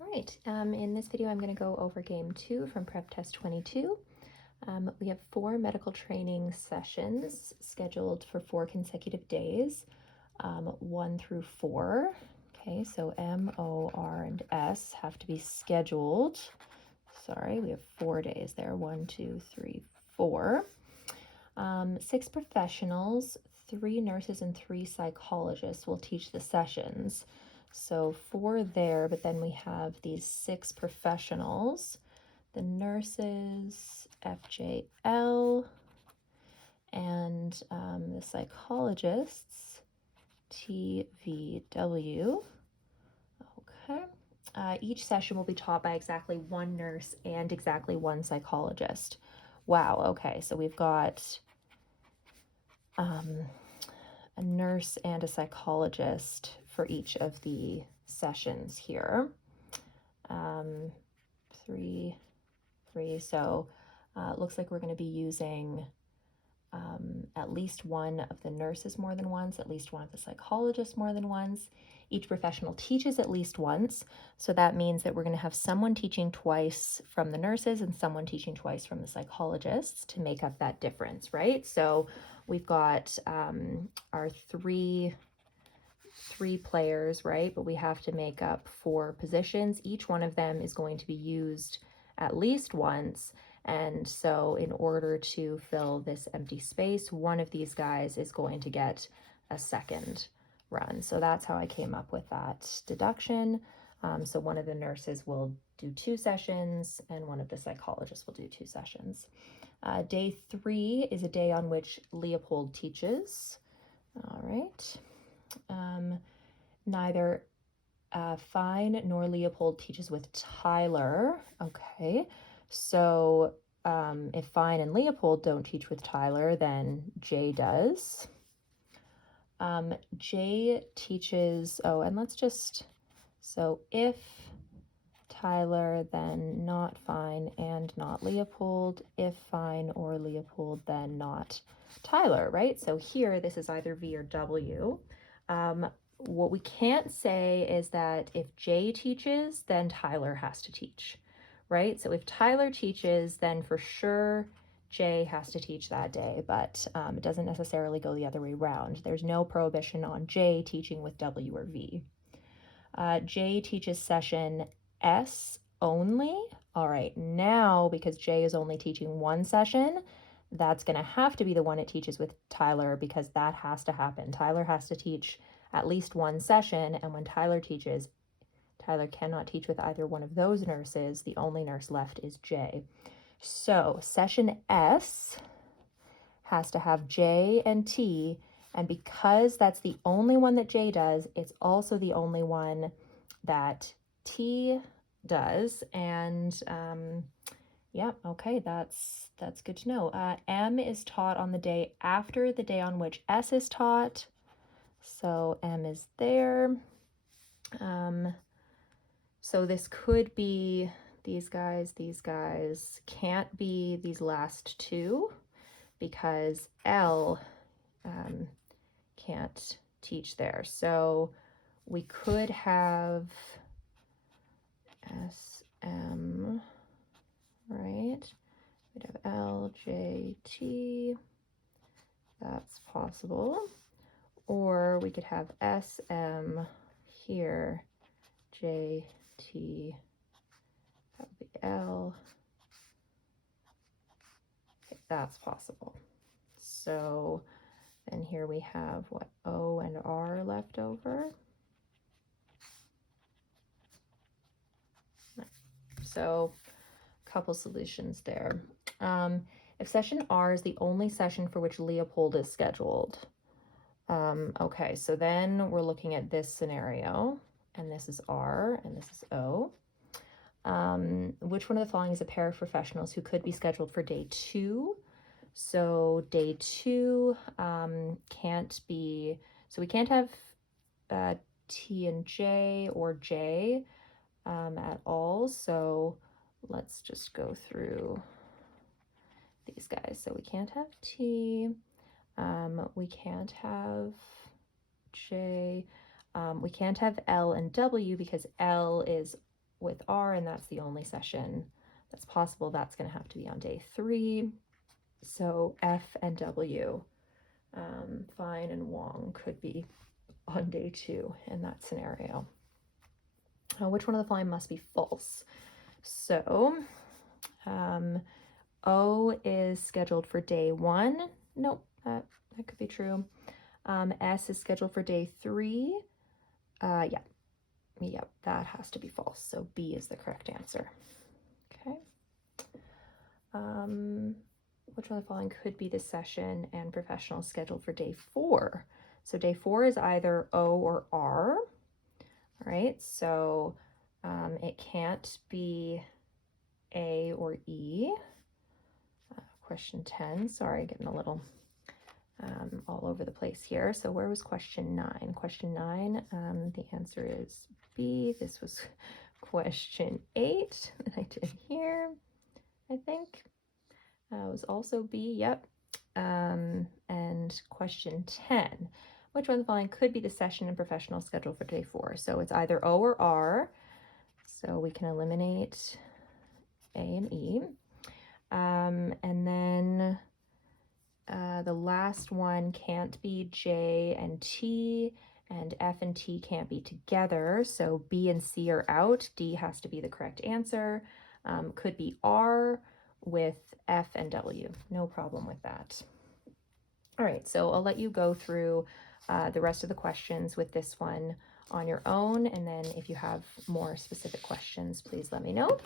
All right, in this video I'm going to go over game 2 from Prep Test 22. We have 4 medical training sessions scheduled for 4 consecutive days, 1 through 4. Okay, so M, O, R, and S have to be scheduled. Sorry, we have 4 days there, 1, 2, 3, 4. 6 professionals, 3 nurses, and 3 psychologists will teach the sessions. So 4 there, but then we have these 6 professionals, the nurses, FJL, and the psychologists, TVW. Okay. Each session will be taught by exactly 1 nurse and exactly 1 psychologist. Wow, okay, so we've got a nurse and a psychologist for each of the sessions here. 3, so it looks like we're going to be using at least one of the nurses more than once, at least one of the psychologists more than once. Each professional teaches at least once, so that means that we're going to have someone teaching twice from the nurses and someone teaching twice from the psychologists to make up that difference, right? So we've got our three players, right? But we have to make up 4 positions. Each one of them is going to be used at least once. And so in order to fill this empty space, one of these guys is going to get a second run. So that's how I came up with that deduction. So one of the nurses will do 2 sessions and one of the psychologists will do 2 sessions. Day 3 is a day on which Leopold teaches. All right. Neither Fine nor Leopold teaches with Tyler. Okay, so if Fine and Leopold don't teach with Tyler, then Jay does. Jay teaches, and let's just, so if Tyler, then not Fine and not Leopold. If Fine or Leopold, then not Tyler, right? So here, this is either V or W. What we can't say is that if Jay teaches, then Tyler has to teach, right? So if Tyler teaches, then for sure Jay has to teach that day, but it doesn't necessarily go the other way around. There's no prohibition on Jay teaching with W or V. Jay teaches session S only. All right, now because Jay is only teaching 1 session, that's going to have to be the one it teaches with Tyler because that has to happen. Tyler has to teach at least 1 session, and when Tyler teaches, Tyler cannot teach with either one of those nurses. The only nurse left is Jay. So session S has to have J and T, and because that's the only one that J does, it's also the only one that T does. And yeah, okay, that's good to know. M is taught on the day after the day on which S is taught. So M is there. So this could be these guys can't be these last 2 because L can't teach there. So we could have SM, right? We'd have L, J, T. That's possible. Or we could have SM here, J, T, that would be L. Okay, that's possible. So then here we have what, O and R left over. So a couple solutions there. If session R is the only session for which Leopold is scheduled, okay, so then we're looking at this scenario, and this is R, and this is O. Which one of the following is a pair of professionals who could be scheduled for day 2? So day 2 can't be, so we can't have T and J or J at all. So let's just go through these guys. So we can't have T, we can't have J, we can't have L and W because L is with R, and that's the only session that's possible. That's going to have to be on day 3. So F and W, Fine and Wong, could be on day 2 in that scenario. Which one of the following must be false? So O is scheduled for day 1. Nope, that could be true. S is scheduled for day 3. Yep, that has to be false. So B is the correct answer. Okay. Which one of the following could be the session and professional scheduled for day 4? So day 4 is either O or R. All right, so it can't be A or E. Question 10, sorry, getting a little all over the place here. So where was question 9? Question 9, the answer is B. This was question 8 that I did here, I think. Was also B, yep. And question 10, which one of the following could be the session and professional schedule for day 4? So it's either O or R, so we can eliminate A and E. And then the last one can't be J and T, and F and T can't be together, so B and C are out. D has to be the correct answer. Could be R with F and W. No problem with that. All right, so I'll let you go through the rest of the questions with this one on your own, and then if you have more specific questions, please let me know.